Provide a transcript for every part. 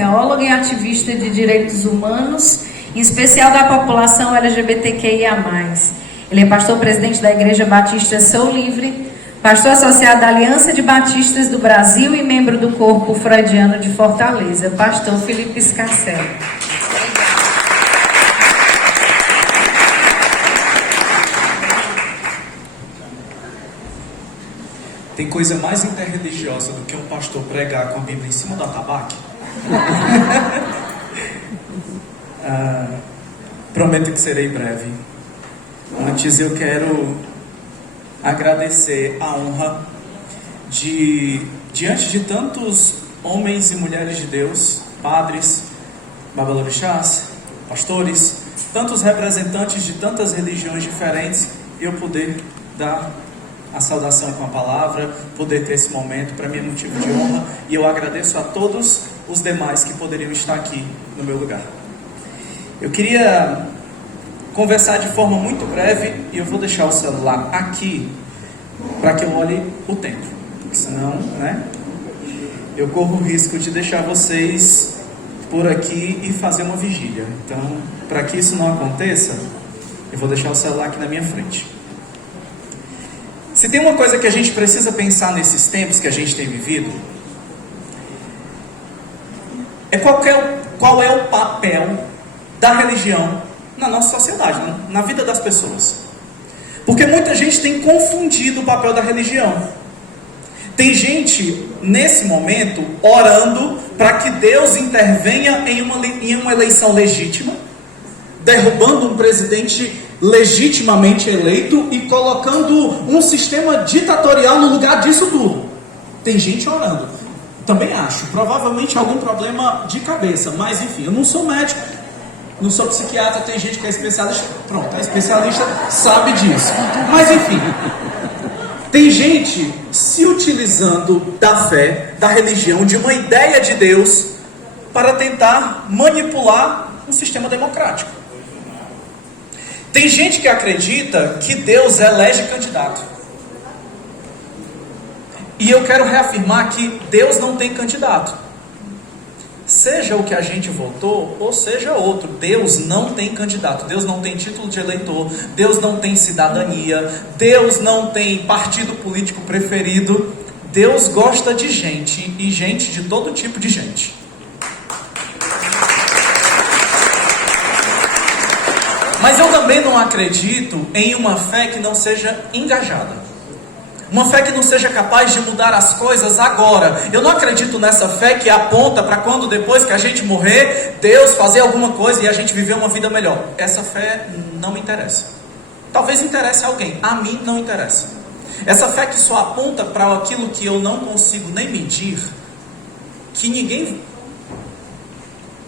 teólogo e ativista de direitos humanos, em especial da população LGBTQIA+. Ele é pastor-presidente da Igreja Batista Sou Livre, pastor associado da Aliança de Batistas do Brasil e membro do Corpo Freudiano de Fortaleza. Pastor Felipe Scarcella. Tem coisa mais interreligiosa do que um pastor pregar com a Bíblia em cima do atabaque? Prometo que serei breve. Antes eu quero agradecer a honra de, diante de tantos homens e mulheres de Deus, padres, babalorixás, pastores, tantos representantes de tantas religiões diferentes, eu poder dar a saudação com a palavra, poder ter esse momento, para mim é motivo de honra, e eu agradeço a todos os demais que poderiam estar aqui no meu lugar. Eu queria conversar de forma muito breve, e eu vou deixar o celular aqui, para que eu olhe o tempo, senão, eu corro o risco de deixar vocês por aqui e fazer uma vigília. Então, para que isso não aconteça, eu vou deixar o celular aqui na minha frente. Se tem uma coisa que a gente precisa pensar nesses tempos que a gente tem vivido, é qual é o papel da religião na nossa sociedade, na vida das pessoas. Porque muita gente tem confundido o papel da religião. Tem gente, nesse momento, orando para que Deus intervenha em uma eleição legítima, derrubando um presidente legitimamente eleito e colocando um sistema ditatorial no lugar disso tudo. Tem gente orando. Também acho, provavelmente algum problema de cabeça, mas enfim, eu não sou médico, não sou psiquiatra, tem gente que é especialista, pronto, a especialista sabe disso. Mas enfim, tem gente se utilizando da fé, da religião, de uma ideia de Deus para tentar manipular um sistema democrático. Tem gente que acredita que Deus elege candidato. E eu quero reafirmar que Deus não tem candidato. Seja o que a gente votou, ou seja outro, Deus não tem candidato. Deus não tem título de eleitor. Deus não tem cidadania. Deus não tem partido político preferido. Deus gosta de gente, e gente de todo tipo de gente. Mas eu também não acredito em uma fé que não seja engajada. Uma fé que não seja capaz de mudar as coisas agora. Eu não acredito nessa fé que aponta para quando depois que a gente morrer, Deus fazer alguma coisa e a gente viver uma vida melhor. Essa fé não me interessa. Talvez interesse a alguém, a mim não interessa. Essa fé que só aponta para aquilo que eu não consigo nem medir, que ninguém...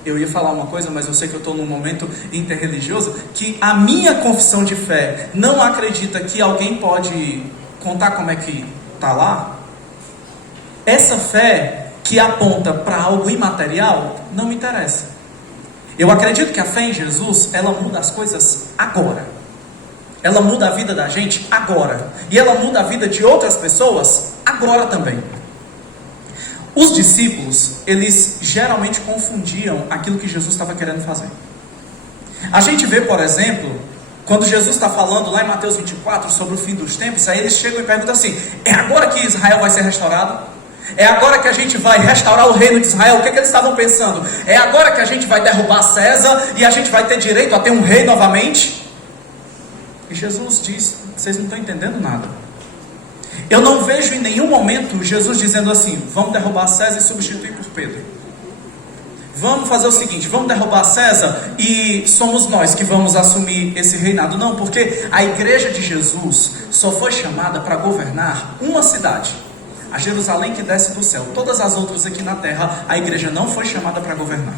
Eu ia falar uma coisa, mas eu sei que eu estou num momento interreligioso, que a minha confissão de fé não acredita que alguém pode contar como é que está lá. Essa fé que aponta para algo imaterial não me interessa. Eu acredito que a fé em Jesus, ela muda as coisas agora. Ela muda a vida da gente agora. E ela muda a vida de outras pessoas agora também. Os discípulos, eles geralmente confundiam aquilo que Jesus estava querendo fazer. A gente vê, por exemplo, quando Jesus está falando lá em Mateus 24 sobre o fim dos tempos, aí eles chegam e perguntam assim: é agora que Israel vai ser restaurado? É agora que a gente vai restaurar o reino de Israel? O que eles estavam pensando? É agora que a gente vai derrubar César e a gente vai ter direito a ter um rei novamente? E Jesus diz: vocês não estão entendendo nada. Eu não vejo em nenhum momento Jesus dizendo assim: vamos derrubar César e substituir por Pedro. Vamos fazer o seguinte, vamos derrubar César e somos nós que vamos assumir esse reinado. Não, porque a igreja de Jesus só foi chamada para governar uma cidade, a Jerusalém que desce do céu. Todas as outras aqui na terra, a igreja não foi chamada para governar.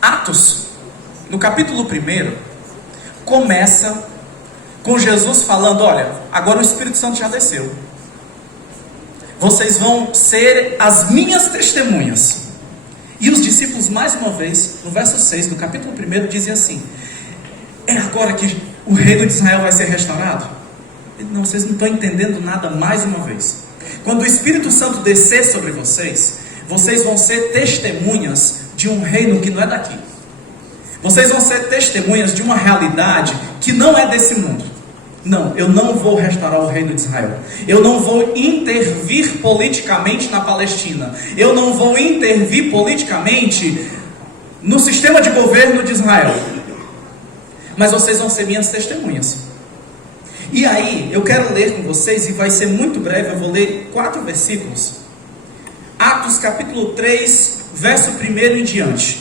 Atos, no capítulo 1, começa com Jesus falando: olha, agora o Espírito Santo já desceu. Vocês vão ser as minhas testemunhas. E os discípulos, mais uma vez, no verso 6 do capítulo 1, dizem assim: é agora que o reino de Israel vai ser restaurado? Não, vocês não estão entendendo nada mais uma vez. Quando o Espírito Santo descer sobre vocês vocês vão ser testemunhas de um reino que não é daqui. Vocês vão ser testemunhas de uma realidade que não é desse mundo. Não, eu não vou restaurar o reino de Israel. Eu não vou intervir politicamente na Palestina. Eu não vou intervir politicamente no sistema de governo de Israel. Mas vocês vão ser minhas testemunhas. E aí, eu quero ler com vocês, e vai ser muito breve, eu vou ler 4 versículos. Atos capítulo 3, verso 1 em diante.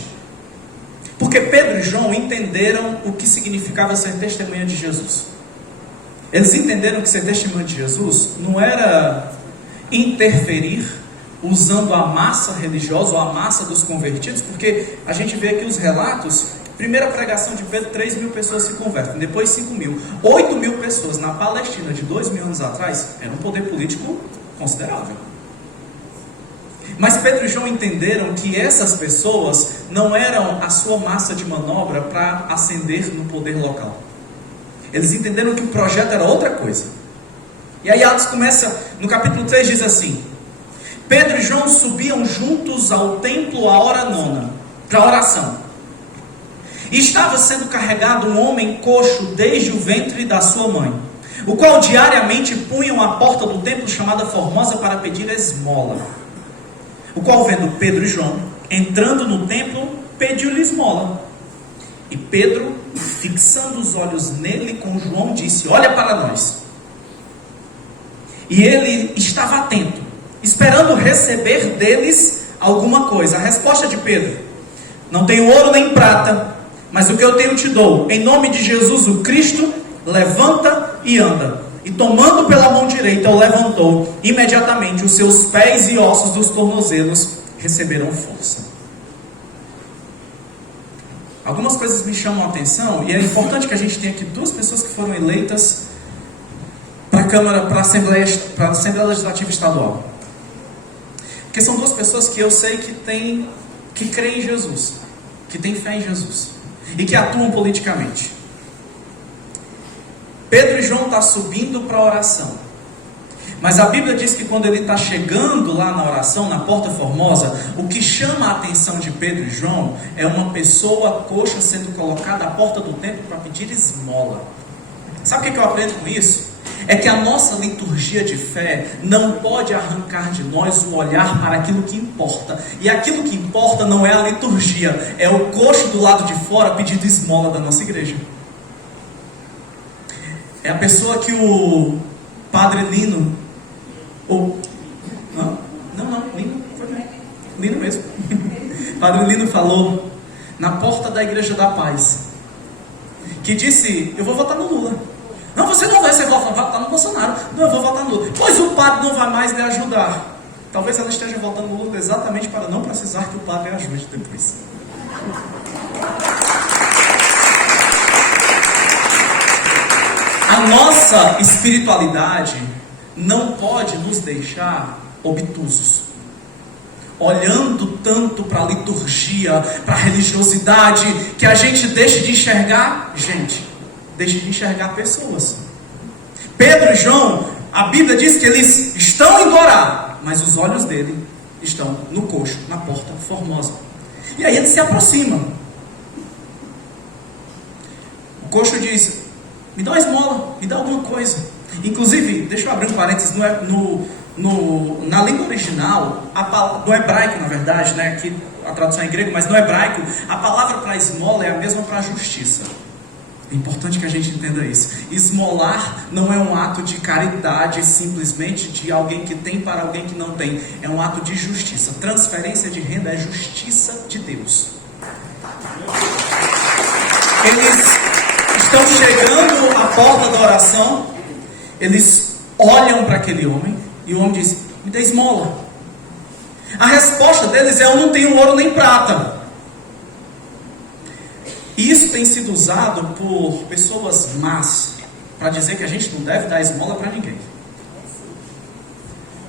Porque Pedro e João entenderam o que significava ser testemunha de Jesus. Eles entenderam que ser testemunha de Jesus não era interferir usando a massa religiosa ou a massa dos convertidos, porque a gente vê aqui os relatos. Primeira pregação de Pedro, 3 mil pessoas se convertem, depois 5 mil. 8 mil pessoas na Palestina de 2.000 anos atrás era um poder político considerável. Mas Pedro e João entenderam que essas pessoas não eram a sua massa de manobra para ascender no poder local. Eles entenderam que o projeto era outra coisa. E aí Atos começa, no capítulo 3 diz assim: Pedro e João subiam juntos ao templo à hora 9, para oração. E estava sendo carregado um homem coxo desde o ventre da sua mãe, o qual diariamente punham à porta do templo chamada Formosa para pedir esmola. O qual, vendo Pedro e João entrando no templo, pediu-lhe esmola. E Pedro, fixando os olhos nele com João, disse: olha para nós. E ele estava atento, esperando receber deles alguma coisa. A resposta de Pedro: não tenho ouro nem prata, mas o que eu tenho te dou. Em nome de Jesus o Cristo, levanta e anda. E tomando pela mão direita o levantou. Imediatamente os seus pés e ossos dos tornozelos receberam força. Algumas coisas me chamam a atenção, e é importante que a gente tenha aqui 2 pessoas que foram eleitas para a Câmara, para a Assembleia Legislativa Estadual. Porque são 2 pessoas que eu sei que creem em Jesus, que têm fé em Jesus e que atuam politicamente. Pedro e João estão subindo para a oração. Mas a Bíblia diz que quando ele está chegando lá na oração, na Porta Formosa, o que chama a atenção de Pedro e João é uma pessoa coxa sendo colocada à porta do templo para pedir esmola. Sabe o que eu aprendo com isso? É que a nossa liturgia de fé não pode arrancar de nós o olhar para aquilo que importa. E aquilo que importa não é a liturgia, é o coxo do lado de fora pedindo esmola da nossa igreja. É a pessoa que o Padre Lino, Lino mesmo. Padre Lino falou na porta da Igreja da Paz, que disse: eu vou votar no Lula. Não, você não vai, você vai votar no Bolsonaro. Não, eu vou votar no Lula. Pois o padre não vai mais lhe ajudar. Talvez ela esteja votando no Lula exatamente para não precisar que o padre ajude depois. A nossa espiritualidade não pode nos deixar obtusos, olhando tanto para a liturgia, para a religiosidade, que a gente deixa de enxergar deixa de enxergar pessoas. Pedro e João, a Bíblia diz que eles estão indo orar, mas os olhos dele estão no coxo, na Porta Formosa. E aí eles se aproximam. O coxo diz: me dá uma esmola, me dá alguma coisa. Inclusive, deixa eu abrir um parênteses, na língua original, no hebraico na verdade, né, que a tradução é em grego, mas no hebraico, a palavra para esmola é a mesma para justiça. É importante que a gente entenda isso. Esmolar não é um ato de caridade simplesmente de alguém que tem para alguém que não tem. É um ato de justiça. Transferência de renda é justiça de Deus. Eles estão chegando à porta da oração. Eles olham para aquele homem e o homem diz: me dá esmola. A resposta deles é: eu não tenho ouro nem prata. Isso tem sido usado por pessoas más para dizer que a gente não deve dar esmola para ninguém.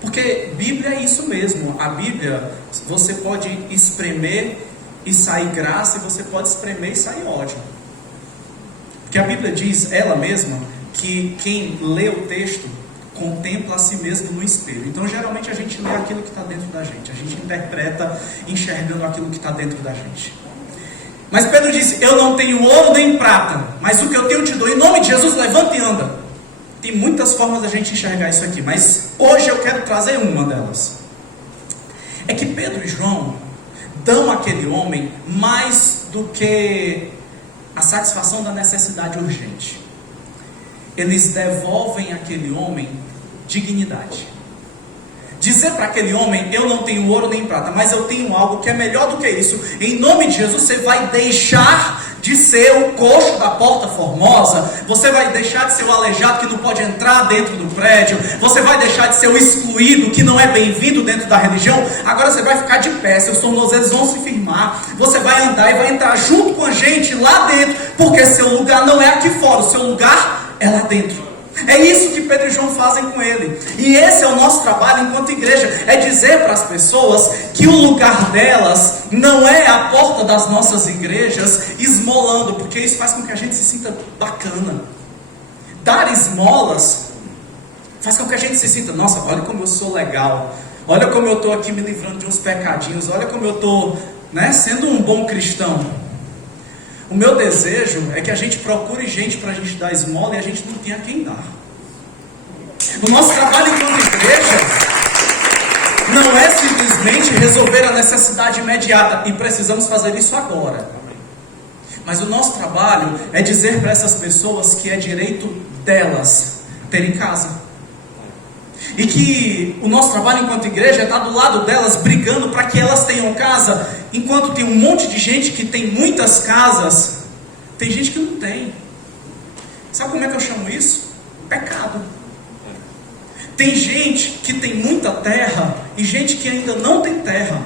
Porque Bíblia é isso mesmo. A Bíblia, você pode espremer e sair graça, e você pode espremer e sair ódio. Porque a Bíblia diz, ela mesma, que quem lê o texto contempla a si mesmo no espelho. Então, geralmente, a gente lê aquilo que está dentro da gente. A gente interpreta enxergando aquilo que está dentro da gente. Mas Pedro disse, eu não tenho ouro nem prata, mas o que eu tenho te dou. Em nome de Jesus, levanta e anda. Tem muitas formas da gente enxergar isso aqui, mas hoje eu quero trazer uma delas. É que Pedro e João dão àquele homem mais do que a satisfação da necessidade urgente. Eles devolvem àquele homem dignidade. Dizer para aquele homem, eu não tenho ouro nem prata, mas eu tenho algo que é melhor do que isso. Em nome de Jesus, você vai deixar de ser o coxo da Porta Formosa. Você vai deixar de ser o aleijado que não pode entrar dentro do prédio. Você vai deixar de ser o excluído que não é bem-vindo dentro da religião. Agora você vai ficar de pé, seus tornozelos vão se firmar. Você vai andar e vai entrar junto com a gente lá dentro, porque seu lugar não é aqui fora, o seu lugar é lá dentro. É isso que Pedro e João fazem com ele. E esse é o nosso trabalho enquanto igreja. É dizer para as pessoas que o lugar delas não é a porta das nossas igrejas esmolando, porque isso faz com que a gente se sinta bacana. Dar esmolas faz com que a gente se sinta, nossa, olha como eu sou legal. Olha como eu estou aqui me livrando de uns pecadinhos. Olha como eu estou, sendo um bom cristão. O meu desejo é que a gente procure gente para a gente dar esmola e a gente não tenha quem dar. O nosso trabalho enquanto igreja não é simplesmente resolver a necessidade imediata, e precisamos fazer isso agora. Mas o nosso trabalho é dizer para essas pessoas que é direito delas terem casa. E que o nosso trabalho enquanto igreja é estar do lado delas, brigando para que elas tenham casa, enquanto tem um monte de gente que tem muitas casas, tem gente que não tem. Sabe como é que eu chamo isso? Pecado. Tem gente que tem muita terra e gente que ainda não tem terra.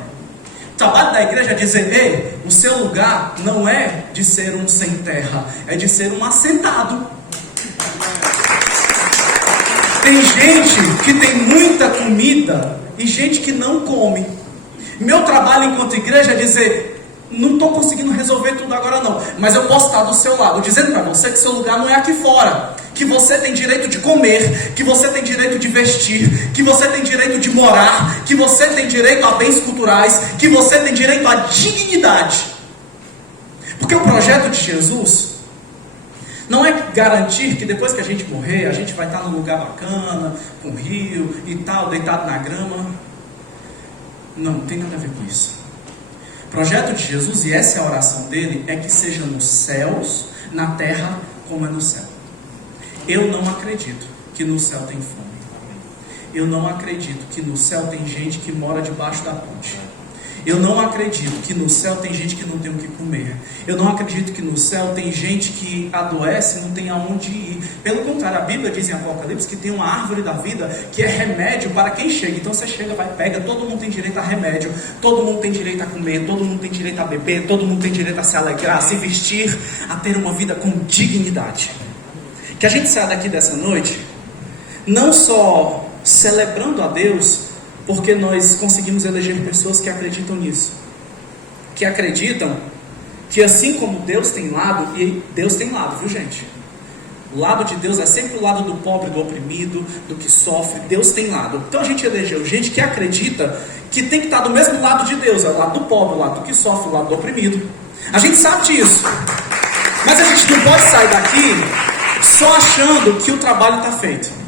O trabalho da igreja é dizer, ei, o seu lugar não é de ser um sem terra, é de ser um assentado. Tem gente que tem muita comida e gente que não come. Meu trabalho enquanto igreja é dizer, não estou conseguindo resolver tudo agora não, mas eu posso estar do seu lado, dizendo para você que seu lugar não é aqui fora, que você tem direito de comer, que você tem direito de vestir, que você tem direito de morar, que você tem direito a bens culturais, que você tem direito à dignidade. Porque o projeto de Jesus não é garantir que depois que a gente morrer, a gente vai estar num lugar bacana, com rio e tal, deitado na grama. Não tem nada a ver com isso. O projeto de Jesus, e essa é a oração dele, é que seja nos céus, na terra, como é no céu. Eu não acredito que no céu tem fome. Eu não acredito que no céu tem gente que mora debaixo da ponte. Eu não acredito que no céu tem gente que não tem o que comer. Eu não acredito que no céu tem gente que adoece e não tem aonde ir. Pelo contrário, a Bíblia diz em Apocalipse que tem uma árvore da vida que é remédio para quem chega. Então você chega, vai, pega, todo mundo tem direito a remédio, todo mundo tem direito a comer, todo mundo tem direito a beber, todo mundo tem direito a se alegrar, a se vestir, a ter uma vida com dignidade. Que a gente saia daqui dessa noite, não só celebrando a Deus, porque nós conseguimos eleger pessoas que acreditam nisso. Que acreditam que assim como Deus tem lado, e Deus tem lado, viu gente? O lado de Deus é sempre o lado do pobre, do oprimido, do que sofre. Deus tem lado. Então a gente elegeu gente que acredita que tem que estar do mesmo lado de Deus. É o lado do pobre, o lado do que sofre, o lado do oprimido. A gente sabe disso. Mas a gente não pode sair daqui só achando que o trabalho está feito.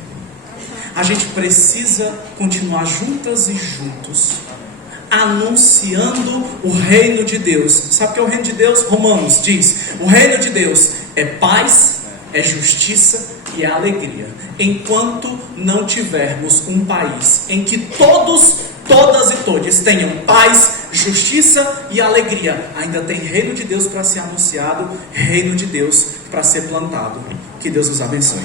A gente precisa continuar juntas e juntos, anunciando o reino de Deus. Sabe o que é o reino de Deus? Romanos diz, o reino de Deus é paz, é justiça e é alegria. Enquanto não tivermos um país em que todos, todas e todos tenham paz, justiça e alegria, ainda tem reino de Deus para ser anunciado, reino de Deus para ser plantado. Que Deus nos abençoe.